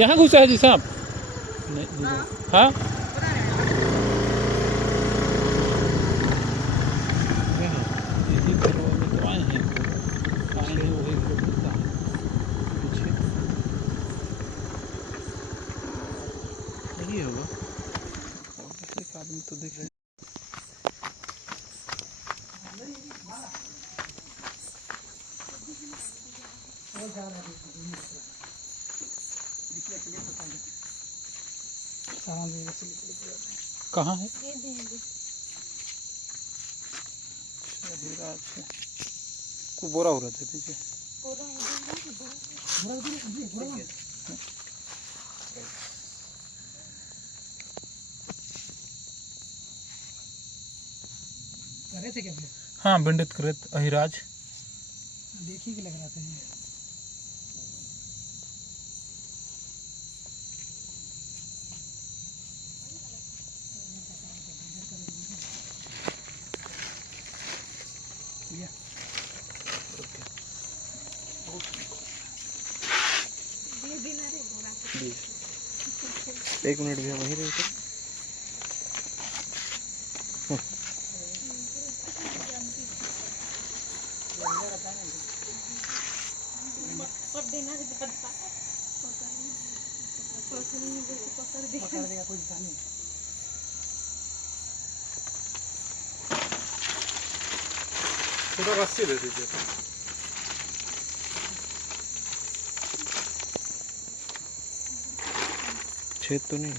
यहाँ घुसा है जी सांप? नहीं। हाँ इसी घरों में तो आए हैं, आएंगे वही घर मिलता है पीछे। यही होगा, एक आदमी तो देख रहे। कहाँ है? को बोरा हो रहा था पीछे। करे थे क्या? हाँ बंडित कृत अहिराज देखी के लग रहा था। एक मिनट भी वहीं रहे थोड़ा रस्सी दे दीजिए। छेद तो नहीं।